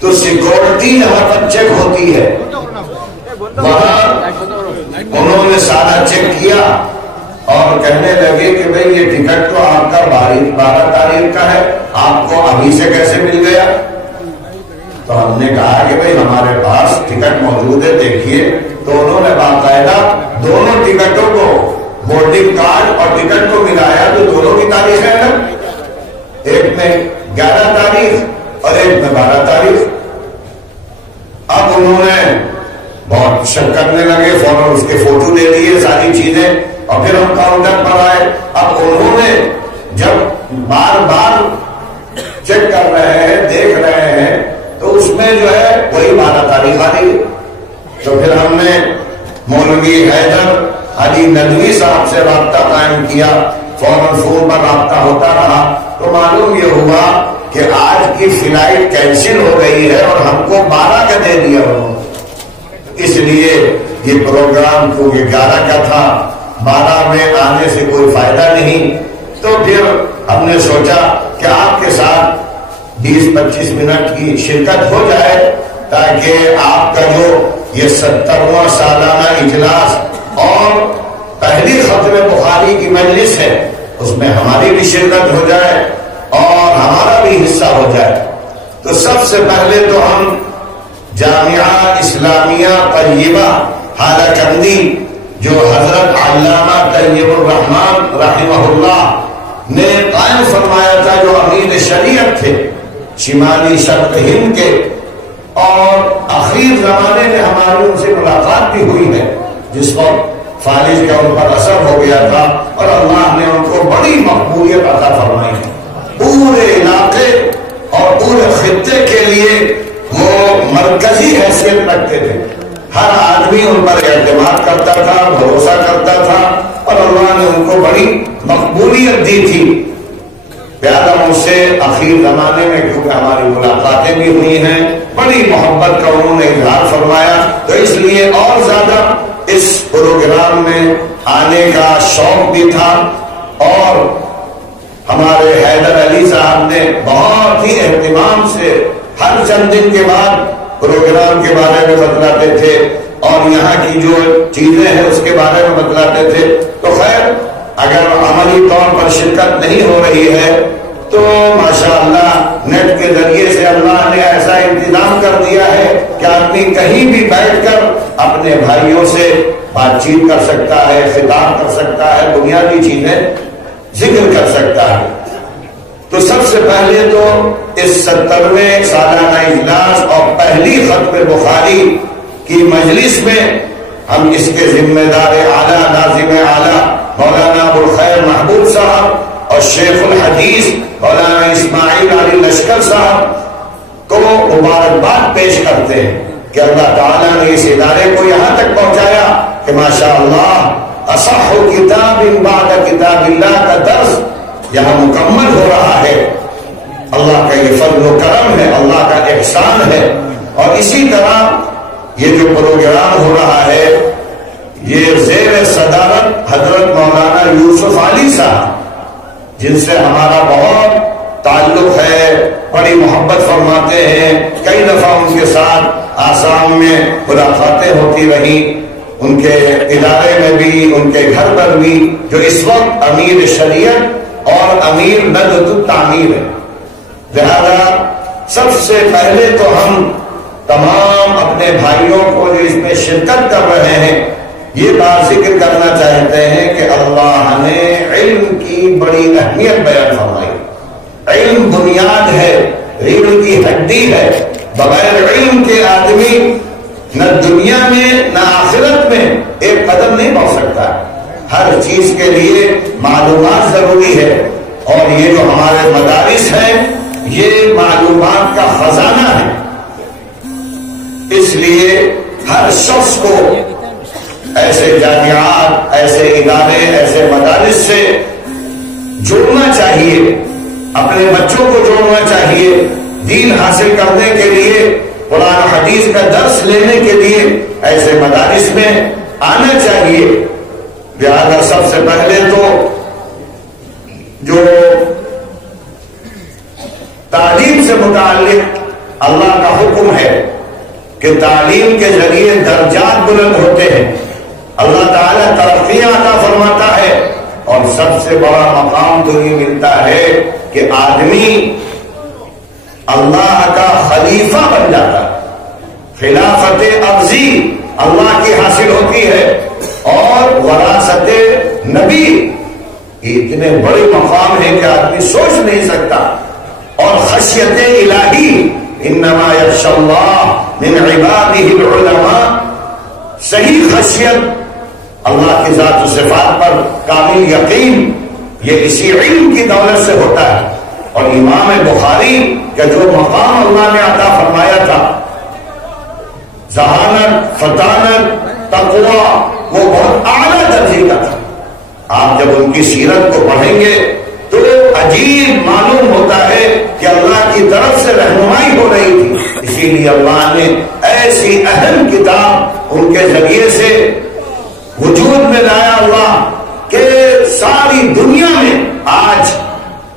تو سیکورٹی یہاں پر چیک ہوتی ہے، وہاں انہوں نے سارا چیک کیا اور کہنے لگے کہ بھئی یہ ٹکٹ تو آپ کا 12 تاریخ کا ہے، آپ کو ابھی سے کیسے مل گیا؟ تو ہم نے کہا کہ بھئی ہمارے پاس ٹکٹ موجود ہے، دیکھیے۔ تو انہوں نے باقاعدہ دونوں ٹکٹوں کو، بورڈنگ کارڈ اور ٹکٹ کو ملایا تو دونوں کی تاریخ ہے نا، ایک میں 11 تاریخ اور ایک میں 12 تاریخ۔ اب انہوں نے بہت شک کرنے لگے، فوراً اس کے فوٹو لے لیے ساری چیزیں، اور پھر ہم کاؤنٹر پر آئے۔ اب انہوں نے جب بار بار چیک کر رہے ہیں، دیکھ رہے ہیں، تو اس میں جو ہے وہی 12 تاریخ آ رہی ہے۔ تو پھر ہم نے مولوی حیدر علی ندوی صاحب سے رابطہ قائم کیا، فوراً فون پر رابطہ ہوتا رہا، تو معلوم یہ ہوا کہ آج کی فلائٹ کینسل ہو گئی ہے اور ہم کو 12 کا دے دیا انہوں نے۔ اس لیے یہ پروگرام کیونکہ 11 کا تھا، 12 میں آنے سے کوئی فائدہ نہیں، تو پھر ہم نے سوچا کہ آپ کے ساتھ 20-25 منٹ کی شرکت ہو جائے، تاکہ آپ کا جو یہ 70واں سالانہ اجلاس اور پہلی ختم بخاری کی مجلس ہے، اس میں ہماری بھی شرکت ہو جائے اور ہمارا بھی حصہ ہو جائے۔ تو سب سے پہلے تو ہم جامعہ اسلامیہ طیبہ حالہ کندی، جو حضرت علامہ طیب الرحمن رحمہ اللہ نے قائم فرمایا تھا، جو امیر شریعت تھے شمالی شرق ہند کے، اور آخری زمانے میں ہماری ان سے ملاقات بھی ہوئی ہے، جس وقت فالج کا ان پر اثر ہو گیا تھا، اور اللہ نے ان کو بڑی مقبولیت عطا فرمائی ہے۔ پورے علاقے اور پورے خطے کے لیے وہ مرکزی حیثیت رکھتے تھے، ہر آدمی ان پر اعتماد کرتا تھا، بھروسہ کرتا تھا، اور اللہ نے ان کو بڑی مقبولیت دی تھی۔ پیارا مجھ سے اخیر زمانے میں کیونکہ ہماری ملاقاتیں بھی ہوئی ہیں، بڑی محبت کا انہوں نے اظہار فرمایا، تو اس لیے اور زیادہ اس پروگرام میں آنے کا شوق بھی تھا۔ اور ہمارے حیدر علی صاحب نے بہت ہی اہتمام سے ہر چند دن کے بعد پروگرام کے بارے میں بتلاتے تھے، اور یہاں کی جو چیزیں ہیں اس کے بارے میں بتلاتے تھے۔ تو خیر، اگر عملی طور پر شرکت نہیں ہو رہی ہے تو ماشاءاللہ نیٹ کے ذریعے سے اللہ نے ایسا انتظام کر دیا ہے کہ آدمی کہیں بھی بیٹھ کر اپنے بھائیوں سے بات چیت کر سکتا ہے، خطاب کر سکتا ہے، بنیادی چیزیں ذکر کر سکتا ہے۔ تو سب سے پہلے تو اس 70ویں سالانہ اجلاس اور پہلی ختم بخاری کی مجلس میں ہم اس کے ذمہ دار اعلیٰ، ناظم اعلیٰ مولانا ابوالخیر محبوب صاحب اور شیخ الحدیث مولانا اسماعیل علی لشکر صاحب کو مبارکباد پیش کرتے ہیں کہ اللہ تعالیٰ نے اس ادارے کو یہاں تک پہنچایا کہ ماشاءاللہ اصح کتاب بعد کتاب اللہ کا درس یہاں مکمل ہو رہا ہے۔ اللہ کا یہ فضل و کرم ہے، اللہ کا احسان ہے۔ اور اسی طرح یہ جو پروگرام ہو رہا ہے یہ زیر صدارت حضرت مولانا یوسف علی صاحب، جن سے ہمارا بہت تعلق ہے، بڑی محبت فرماتے ہیں، کئی دفعہ ان کے ساتھ آسام میں ملاقاتیں ہوتی رہی، ان کے ادارے میں بھی، ان کے گھر پر بھی، جو اس وقت امیر شریعت اور امیر ندوۃ التعمیر ہے۔ لہذا سب سے پہلے تو ہم تمام اپنے بھائیوں کو جو اس میں شرکت کر رہے ہیں یہ بات ذکر کرنا چاہتے ہیں کہ اللہ نے علم کی بڑی اہمیت بیان فرمائی۔ علم بنیاد ہے، ریڑھ کی ہڈی ہے، بغیر علم کے آدمی نہ دنیا میں نہ آخرت میں ایک قدم نہیں بڑھ سکتا۔ ہر چیز کے لیے معلومات ضروری ہے، اور یہ جو ہمارے مدارس ہیں یہ معلومات کا خزانہ ہے۔ اس لیے ہر شخص کو ایسے جامعات، ایسے ادارے، ایسے مدارس سے جڑنا چاہیے، اپنے بچوں کو جوڑنا چاہیے، دین حاصل کرنے کے لیے، قرآن حدیث کا درس لینے کے لیے ایسے مدارس میں آنا چاہیے۔ لہذا سب سے پہلے تو جو تعلیم سے متعلق اللہ کا حکم ہے کہ تعلیم کے ذریعے درجات بلند ہوتے ہیں، اللہ تعالیٰ ترقیاں عطا فرماتا ہے، اور سب سے بڑا مقام تو یہ ملتا ہے کہ آدمی اللہ کا خلیفہ بن جاتا ہے، خلافت ارضی اللہ کی حاصل ہوتی ہے، اور وراثت نبی اتنے بڑے مقام ہیں کہ آدمی سوچ نہیں سکتا، اور خشیت الہی انما یخشی اللہ من عبادہ العلماء، صحیح خشیت اللہ کی ذات و صفات پر کامل یقین یہ اسی علم کی دولت سے ہوتا ہے۔ اور امام بخاری کا جو مقام اللہ نے عطا فرمایا تھا، ذہانت، فطانت، تقوی، وہ بہت اعلیٰ درجے کا تھا۔ آپ جب ان کی سیرت کو پڑھیں گے تو عجیب معلوم ہوتا ہے کہ اللہ کی طرف سے رہنمائی ہو رہی تھی، اسی لیے اللہ نے ایسی اہم کتاب ان کے ذریعے سے وجود میں لایا اللہ کہ ساری دنیا میں آج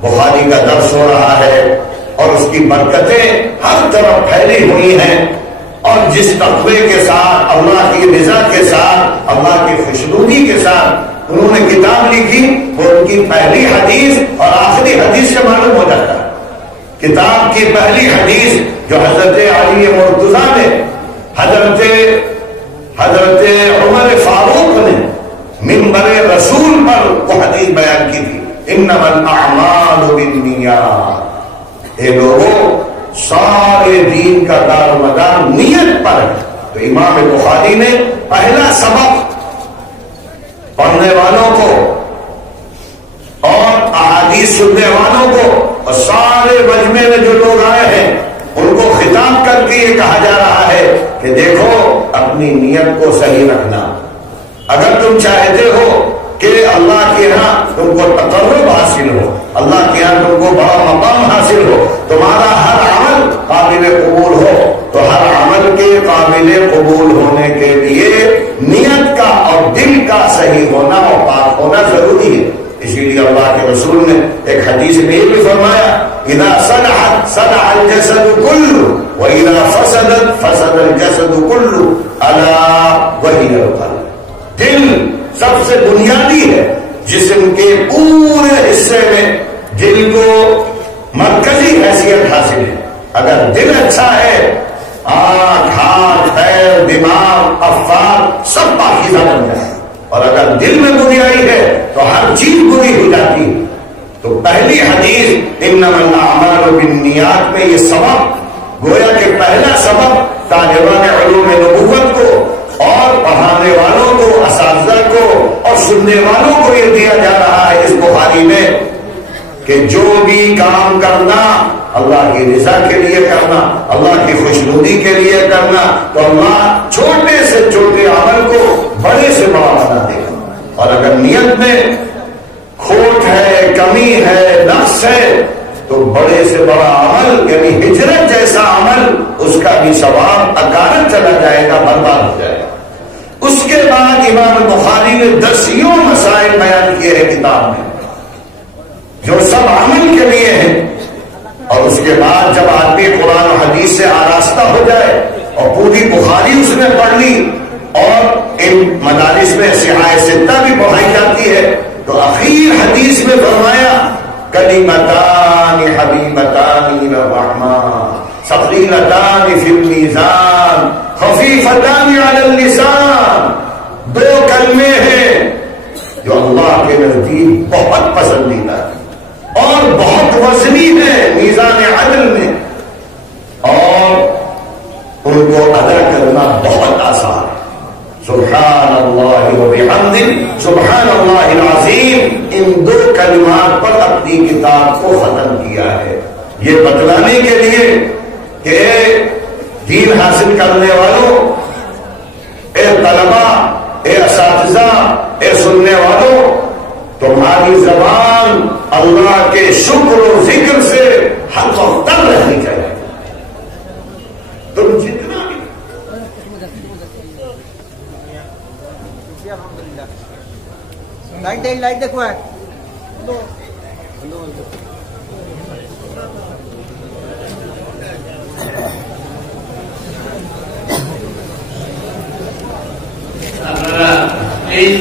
بخاری کا درس ہو رہا ہے، اور اس کی برکتیں ہر طرف پھیلی ہوئی ہیں، اور جس تقوی کے ساتھ، اللہ کی رضا کے ساتھ، اللہ کی خوشنودی کے ساتھ انہوں نے کتاب لکھی، وہ ان کی پہلی حدیث اور آخری حدیث سے معلوم ہو جاتا ہے۔ کتاب کی پہلی حدیث جو حضرت علی مرتضیٰ نے حضرت عمر فاروق نے منبر رسول پر وہ حدیث بیان کی تھی، انما الاعمال بالنیات، اے لوگوں سارے دین کا دار و مدار نیت پر ہے۔ تو امام بخاری نے پہلا سبق پڑھنے والوں کو اور احادیث سننے والوں کو اور سارے مجمع میں جو لوگ آئے ہیں ان کو خطاب کر کے یہ کہا جا رہا ہے کہ دیکھو اپنی نیت کو صحیح رکھنا، اگر تم چاہتے ہو کہ اللہ کے ہاں تم کو تقرب حاصل ہو، اللہ کے ہاں تم کو بڑا مقام حاصل ہو، تمہارا ہر عمل قابل قبول ہو، تو ہر عمل کے قابل قبول ہونے کے لیے نیت کا اور دل کا صحیح ہونا اور پاک ہونا ضروری ہے۔ اسی لیے اللہ کے رسول نے ایک حدیث میں یہ بھی فرمایا، اذا صلحت صلح الجسد كله واذا فسدت فسد الجسد كله الا وهي القلب۔ دل سب سے بنیادی ہے، جسم کے پورے حصے میں دل کو مرکزی حیثیت حاصل ہے۔ اگر دل اچھا ہے، آنکھ، ہاتھ، پیر، دماغ، افعال سب پاکیزہ بن جائے، اور اگر دل میں بریائی ہے تو ہر چیز بری ہو جاتی ہے۔ تو پہلی حدیث انما الاعمال بالنیات میں یہ سبق گویا کہ پہلا سبق طالبان علوم نبوت کو اور پڑھانے والوں کو، اساتذہ کو اور سننے والوں کو یہ دیا جا رہا ہے اس بخاری میں کہ جو بھی کام کرنا اللہ کی رضا کے لیے کرنا، اللہ کی خوشنودی کے لیے کرنا، تو اللہ چھوٹے سے چھوٹے عمل کو بڑے سے بڑا بنا دے گا، اور اگر نیت میں کھوٹ ہے، کمی ہے، نقص ہے، تو بڑے سے بڑا عمل یعنی ہجرت جیسا عمل اس کا بھی ثواب اکارت چلا جائے گا، برباد ہو جائے گا۔ اس کے بعد امام بخاری نے 10 مسائل بیان کیے ہیں کتاب میں جو سب عمل کے لیے ہیں، اور اس کے بعد جب آدمی قرآن و حدیث سے آراستہ ہو جائے اور پوری بخاری اس نے پڑھ لی، اور ان مدارس میں صحاح ستہ بھی پڑھائی جاتی ہے، تو اخیر حدیث میں فرمایا کلمتان حبیبتان الی الرحمن ثقیلتان فی المیزان خفیفتان علی اللسان، 2 کلمے ہیں جو اللہ کے نزدیک بہت پسندیدہ ہے اور بہت وزنی ہے میزان عدل میں، اور ان کو ادا کرنا بہت آسان ہے۔ سبحان اللہ و بحمدہ سبحان اللہ العظیم، ان 2 کلمات پر اپنی کتاب کو ختم کیا ہے، یہ بتلانے کے لیے کہ دین حاصل کرنے والوں، اے طلباء، اے اساتذہ، اے سننے والوں، تمہاری زبان اللہ کے شکر و ذکر سے ہر وقت تر رہنی چاہیے۔ تم جتنا بھی لائٹ دیکھو ہے